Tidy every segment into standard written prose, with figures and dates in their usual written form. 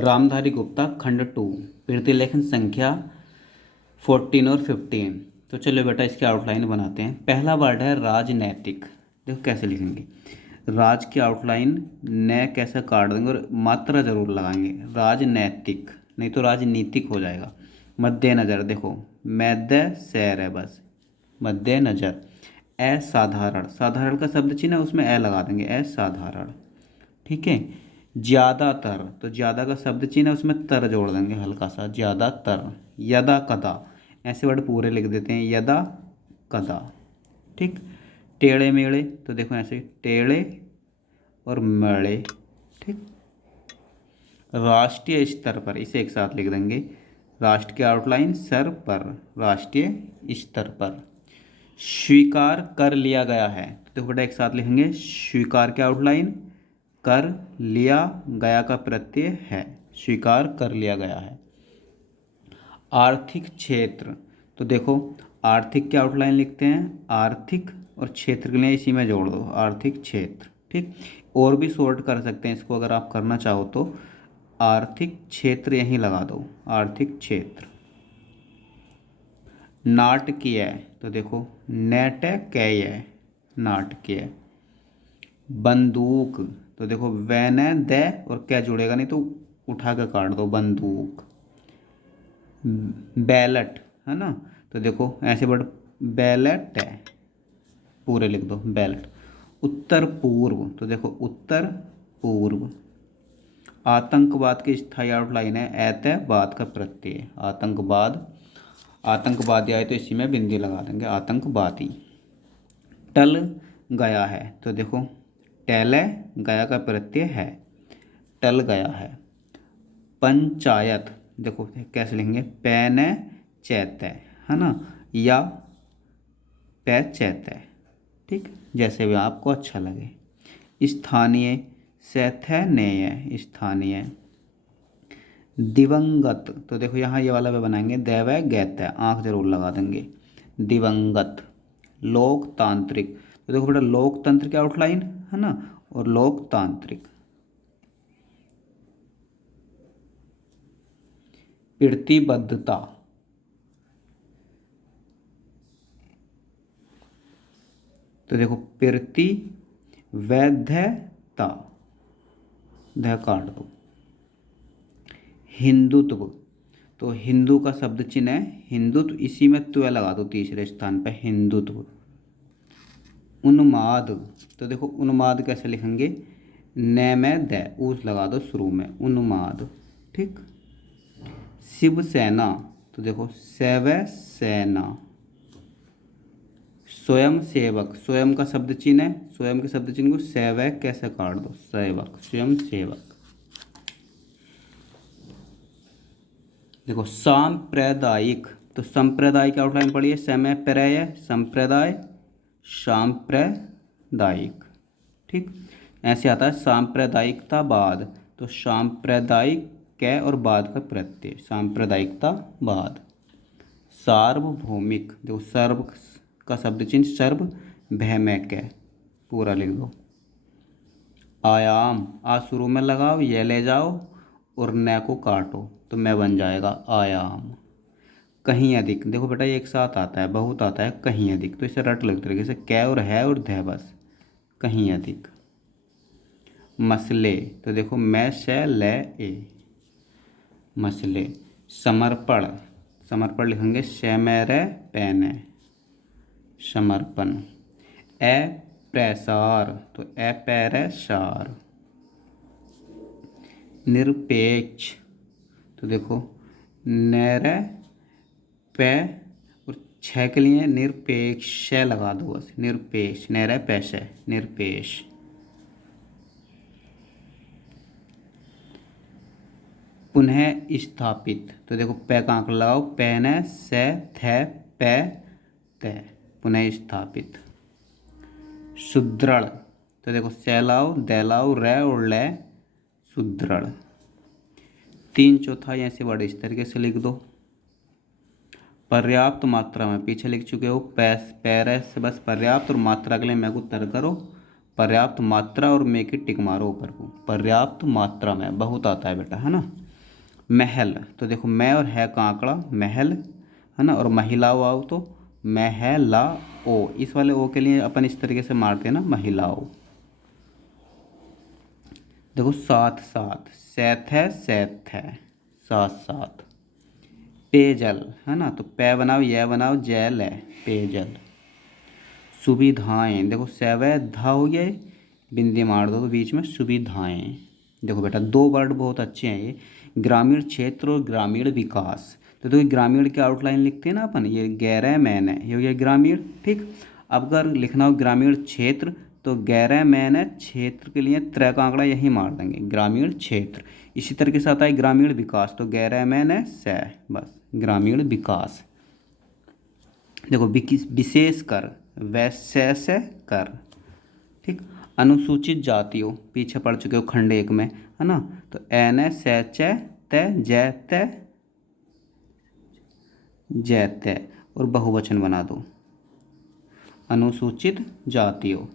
रामधारी गुप्ता खंड 2 प्रतिलेखन संख्या 14 और 15। तो चलो बेटा इसकी आउटलाइन बनाते हैं। पहला वर्ड है राजनैतिक। देखो कैसे लिखेंगे, राज की आउटलाइन न कैसे काट देंगे और मात्रा जरूर लगाएंगे। राजनैतिक नहीं तो राजनीतिक हो जाएगा। मद्दे नज़र, देखो मध्य सैर है बस, मध्य नज़र। असाधारण, साधारण का शब्द चिन्ह है उसमें ए लगा देंगे, असाधारण। ठीक है। ज़्यादातर, तो ज़्यादा का शब्द चिन्ह है उसमें तर जोड़ देंगे हल्का सा, ज़्यादातर। यदा कदा, ऐसे वर्ड पूरे लिख देते हैं, यदा कदा। ठीक। टेढ़े मेढ़े, तो देखो ऐसे टेढ़े और मेढ़े। ठीक। राष्ट्रीय स्तर पर, इसे एक साथ लिख देंगे, राष्ट्र की आउटलाइन सर पर, राष्ट्रीय स्तर पर। स्वीकार कर लिया गया है, तो देखो बेटा एक साथ लिखेंगे, स्वीकार की आउटलाइन कर लिया गया का प्रत्यय है, स्वीकार कर लिया गया है। आर्थिक क्षेत्र, तो देखो आर्थिक की आउटलाइन लिखते हैं, आर्थिक और क्षेत्र के लिए इसी में जोड़ दो, आर्थिक क्षेत्र। ठीक। और भी शॉर्ट कर सकते हैं इसको अगर आप करना चाहो तो, आर्थिक क्षेत्र यहीं लगा दो, आर्थिक क्षेत्र। नाटकीय, तो देखो नाटकीय, नाटकीय। बंदूक, तो देखो वैन द और क्या जुड़ेगा नहीं तो उठा कर काट दो, बंदूक। बैलेट है ना, तो देखो ऐसे वर्ड बैलेट है, पूरे लिख दो बैलेट। उत्तर पूर्व, तो देखो उत्तर पूर्व। आतंकवाद की स्थायी आउटलाइन है एतवाद का प्रत्यय, आतंकवाद। आतंकवादी आए तो इसी में बिंदी लगा देंगे, आतंकवादी। टल गया है, तो देखो टैले गया का प्रत्यय है, टल गया है। पंचायत, देखो कैसे लिखेंगे, पैन चैत है ना, या पै चैत। ठीक, जैसे भी आपको अच्छा लगे। स्थानीय, सैथनेय, स्थानीय। दिवंगत, तो देखो यहाँ ये वाला भी बनाएंगे, दैव गैत, आँख जरूर लगा देंगे, दिवंगत। लोकतांत्रिक, तो देखो बेटा लोकतंत्र की आउटलाइन है ना, और लोकतांत्रिक। प्रतिबद्धता, तो देखो प्रतिवैधता, ध काट दो। हिंदुत्व, तो हिंदू का शब्द चिन्ह है हिंदुत्व, इसी में त्व लगा दो तीसरे स्थान पर, हिंदुत्व। उन्माद, तो देखो उन्माद कैसे लिखेंगे, न में द ऊस लगा दो शुरू में, उन्माद। ठीक। शिवसेना, तो देखो शैव सेना। स्वयं सेवक, स्वयं का शब्द चिन्ह है, स्वयं के शब्द चिन्ह को सेवक कैसे काट दो, सेवक, स्वयं सेवक। देखो सांप्रदायिक, तो सांप्रदायिक आउटलाइन पढ़िए, समय पर्याय संप्रदाय, सांप्रदायिक। ठीक। ऐसे आता है सांप्रदायिकतावाद, तो सांप्रदायिक कै और बाद का प्रत्यय, सांप्रदायिकतावाद। सार्वभौमिक, देखो सर्व का शब्द चिन्ह सर्व, भैमक है, पूरा लिख दो। आयाम, आ शुरू में लगाओ, ये ले जाओ और न को काटो तो मैं बन जाएगा आयाम। कहीं अधिक, देखो बेटा ये एक साथ आता है, बहुत आता है, कहीं अधिक, तो इसे रट लगते तरीके से, कै और है और ध बस, कहीं अधिक। मसले, तो देखो मैं से ले ए, मसले। समर्पण, समर्पण लिखेंगे शैमेरे पैने, समर्पण। अप्रसार, तो अपैरसार। निरपेक्ष, तो देखो नैर पै और छ के लिए निरपेक्ष लगा दो बस, निरपेक्ष, नैर पैश, निरपेक्ष। पुनः स्थापित, तो देखो पै का आंक लगाओ, पैन से थे पै तै, पुनः स्थापित। सुदृढ़, तो देखो सैलाओ दैलाओ रै और लै, सुदृढ़। 3/4 ऐसे वर्ड इस तरीके से लिख दो। पर्याप्त मात्रा में, पीछे लिख चुके हो, पैर से बस पर्याप्त और मात्रा के लिए मैं को तर करो, पर्याप्त मात्रा और मैं की टिक मारो ऊपर को, पर्याप्त मात्रा में बहुत आता है बेटा है ना। महल, तो देखो मैं और है का आंकड़ा महल, है ना, और महिलाओ आओ तो महला ओ, इस वाले ओ के लिए अपन इस तरीके से मारते हैं ना, महिलाओ। देखो साथ साथ, सैथ है, साथ साथ। पेयजल, है ना, तो पै बनाओ यह बनाओ जैल है, पेयजल। सुविधाएं, देखो सवै धा हो गया, बिंदी मार दो तो बीच में सुविधाएं। देखो बेटा दो वर्ड बहुत अच्छे हैं ये, ग्रामीण क्षेत्र और ग्रामीण विकास। तो देखो ग्रामीण की आउटलाइन लिखते हैं ना अपन, ये गैर मैन है, ये हो गया ग्रामीण, ठीक। अब अगर लिखना हो ग्रामीण क्षेत्र तो गैर मैन है, क्षेत्र के लिए त्रै का आंकड़ा यही मार देंगे, ग्रामीण क्षेत्र। इसी तरीके से आता है ग्रामीण विकास, तो गैर मैन है सै, बस ग्रामीण विकास। देखो विशेष कर, वैसे से कर, ठीक। अनुसूचित जातियों, पीछे पढ़ चुके हो खंड एक में, है ना, तो एन सैच तय जय तय जय तय, और बहुवचन बना दो, अनुसूचित जातियों।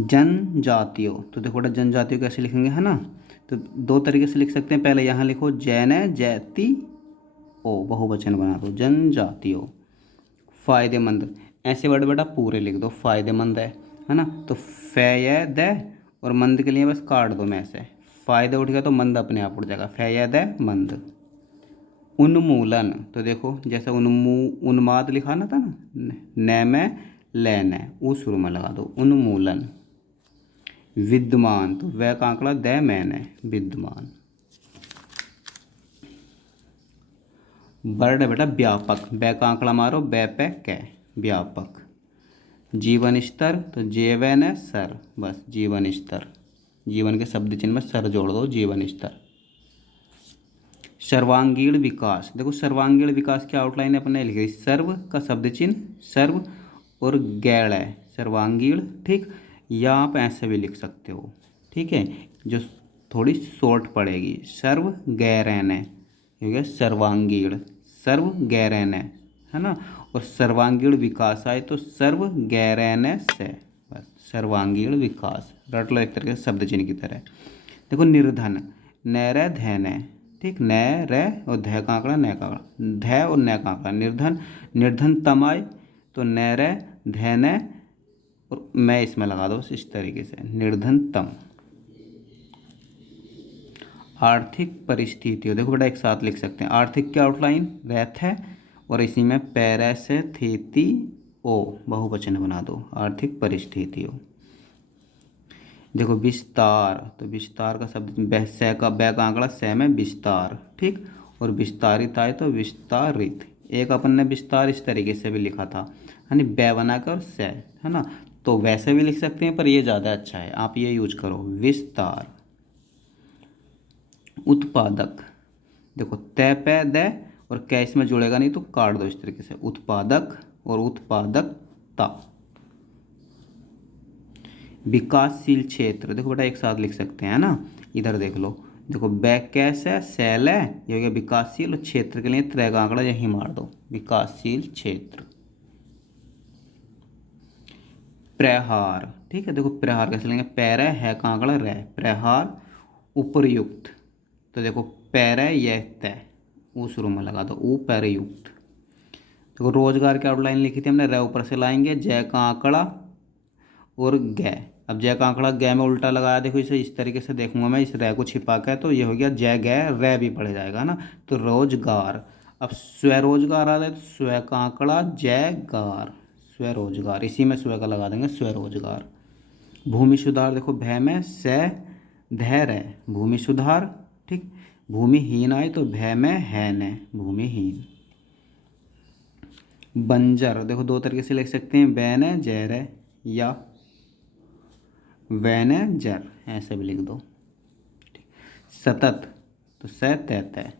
जनजातियों, तो देखो बेटा जनजातियों कैसे लिखेंगे, है ना, तो दो तरीके से लिख सकते हैं। पहले यहाँ लिखो जैन जैति ओ, बहुवचन बना दो, जनजातियों। फायदेमंद, ऐसे वर्ड बेटा पूरे लिख दो, फायदेमंद है ना, तो फैयद और मंद के लिए बस काट दो में से, फायदे उठ गया तो मंद अपने आप उठ जाएगा, फैयद मंद। उन्मूलन, तो देखो जैसे उन्माद लिखा ना था ना, न में लैन है, ऊ शुरू में लगा दो, उन्मूलन। विद्यमान, तो वह का आंकड़ा द मैन है, विद्यमान। वर्ड है बेटा व्यापक, बै का आंकड़ा मारो बै पे कै, व्यापक। जीवन स्तर, तो जेवन है सर, बस जीवन स्तर, जीवन के शब्द चिन्ह में सर जोड़ दो, जीवन स्तर। सर्वांगीण विकास, देखो सर्वांगीण विकास की आउटलाइन अपने लिखी, सर्व का शब्द चिन्ह सर्व और गैड़ है, सर्वांगीण, ठीक। या आप ऐसे भी लिख सकते हो, ठीक है, जो थोड़ी शॉर्ट पड़ेगी, सर्व गैरैन है, हो गया सर्वांगीण, सर्व गैरैन है ना, और सर्वांगीण विकास आए तो सर्व गैरैन से, बस सर्वांगीण विकास, रट लो एक तरीके से शब्द चिन्ह की तरह। देखो निर्धन, नैर धैन है, ठीक, न रे और ध का आंकड़ा न का आंकड़ा, ध और न का आंकड़ा, निर्धन। निर्धन तमाय, तो न रे धैन और मैं इसमें लगा दो इस तरीके से, निर्धनतम। आर्थिक परिस्थितियों, देखो बेटा एक साथ लिख सकते हैं, आर्थिक की आउटलाइन रैथ है और इसी में पैरासेथेती ओ, बहुवचन बना दो, आर्थिक परिस्थितियों। देखो विस्तार, तो विस्तार का शब्द सै का, बै का आंकड़ा सै में विस्तार, ठीक, और विस्तारित आए तो विस्तारित। एक अपन ने विस्तार इस तरीके से भी लिखा था, है ना, बै बनाकर और सै, है ना, तो वैसे भी लिख सकते हैं पर ये ज़्यादा अच्छा है, आप ये यूज करो, विस्तार। उत्पादक, देखो तय पे दे और कै इसमें जुड़ेगा नहीं तो काट दो इस तरीके से, उत्पादक और उत्पादकता। विकासशील क्षेत्र, देखो बेटा एक साथ लिख सकते हैं ना, इधर देख लो, देखो बैक कैस है, सेल है, ये हो गया विकासशील, और क्षेत्र के लिए त्रै का आंकड़ा यही मार दो, विकासशील क्षेत्र। प्रहार, ठीक है, देखो प्रहार कैसे लेंगे, पैर है का आंकड़ा रह, प्रहार। उपरयुक्त, तो देखो पैर यह तय, ऊ शुरू में लगा दो, ऊ पैरयुक्त। देखो रोजगार की आउटलाइन लिखी थी हमने, रे ऊपर से लाएंगे, जय का आंकड़ा और गै, अब जय का आंकड़ा गै में उल्टा लगाया, देखो इसे इस तरीके से देखूंगा मैं, इस रै को छिपा के, तो ये हो गया जय गै, रै भी पड़ जाएगा ना, तो रोजगार। अब स्वरोजगार आ जाए तो स्व का आंकड़ा जय गार, स्वरोजगार, इसी में स्व का लगा देंगे, स्वरोजगार। भूमि सुधार, देखो भय में स धैर्य है, भूमि सुधार, ठीक। भूमिहीन आए तो भय में है न, भूमिहीन। बंजर, देखो दो तरीके से लिख सकते हैं, बैन है जैर है, या वैन जर, ऐसे भी लिख दो। सतत, तो सतत है।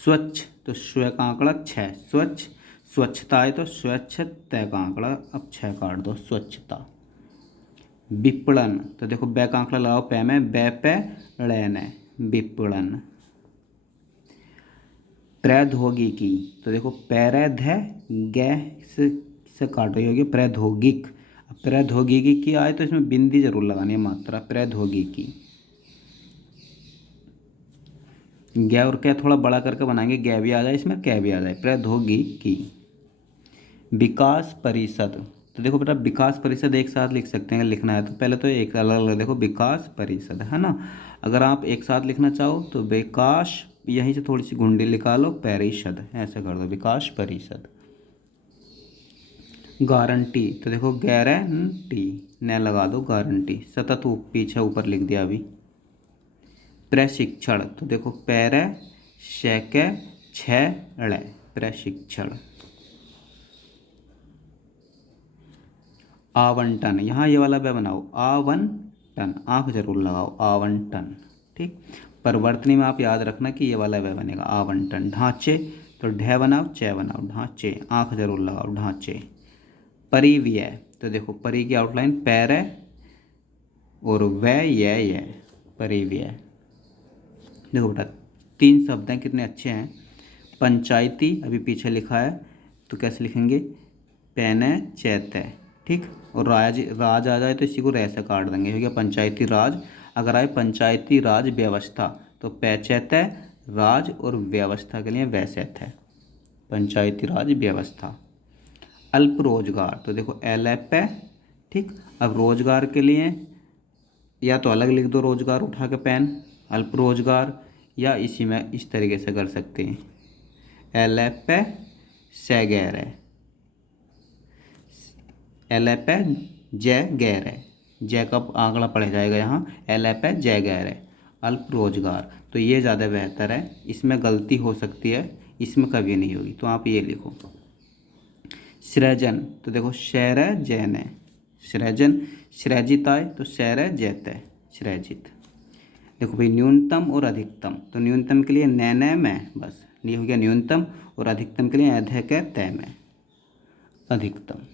स्वच्छ, तो स्व का आंकड़ा छः, स्वच्छ। स्वच्छता है तो स्वच्छ तय का आंकड़ा, अब छः काट दो, स्वच्छता। विपणन, तो देखो बै का आंकड़ा लगाओ पै में, बै पे ड़ैन है, विपणन। प्रौद्योगिकी, तो देखो पैरैध है, गै इससे काटो, ये हो गया प्रौद्योगिक। अब प्रौद्योगिकी की आए तो इसमें बिंदी जरूर लगानी है, मात्रा प्रौद्योगिकी। गै और क्या थोड़ा बड़ा करके बनाएंगे, गै भी आ जाए इसमें, कै भी आ जाए, प्रौद्योगिकी। विकास परिषद, तो देखो बेटा विकास परिषद एक साथ लिख सकते हैं, लिखना है तो पहले तो एक अलग अलग देखो, विकास परिषद है ना। अगर आप एक साथ लिखना चाहो तो विकास, यहीं से थोड़ी सी घुंडी निकालो, परिषद ऐसे कर दो, विकास परिषद। गारंटी, तो देखो गारंटी न लगा दो, गारंटी। सतत पीछे ऊपर लिख दिया अभी। प्रशिक्षण, तो देखो पैरे शैके छड़, प्रशिक्षण। आवंटन, यहाँ ये वाला वे बनाओ, आवंटन, आँख जरूर लगाओ, आवंटन। ठीक, परिवर्तनी में आप याद रखना कि ये वाला वे बनेगा, आवंटन। ढांचे, तो ढ बनाओ च बनाओ, ढांचे, आँख जरूर लगाओ, ढांचे। परिव्यय, तो देखो परि की आउटलाइन पैर और व्यय ये परिव्यय। देखो बेटा 3 शब्द हैं, कितने अच्छे हैं। पंचायती अभी पीछे लिखा है तो कैसे लिखेंगे, पैने चैते। ठीक, और राज आ जाए तो इसी को रै से काट देंगे, हो गया पंचायती राज। अगर आए पंचायती राज व्यवस्था तो पैचैत राज और व्यवस्था के लिए वैसेत है, पंचायती राज व्यवस्था। अल्प रोजगार, तो देखो एलएप है। ठीक, अब रोजगार के लिए या तो अलग लिख दो रोजगार उठा के पेन, अल्प रोजगार, या इसी में इस तरीके से कर सकते हैं, एलएप सैगैर है, एलएप जय गैर है, जय का आंकड़ा पढ़ जाएगा यहाँ, एलएप जय गैर है। अल्प रोजगार, तो ये ज़्यादा बेहतर है, इसमें गलती हो सकती है, इसमें कभी नहीं होगी, तो आप ये लिखो। सृजन, तो देखो शैर जैन है, सृजन, सृजित आए तो शैर जैत है, सृजित। देखो भाई न्यूनतम और अधिकतम, तो न्यूनतम के लिए नैन में बस, ये हो गया न्यूनतम, और अधिकतम के लिए अधक तय में, अधिकतम।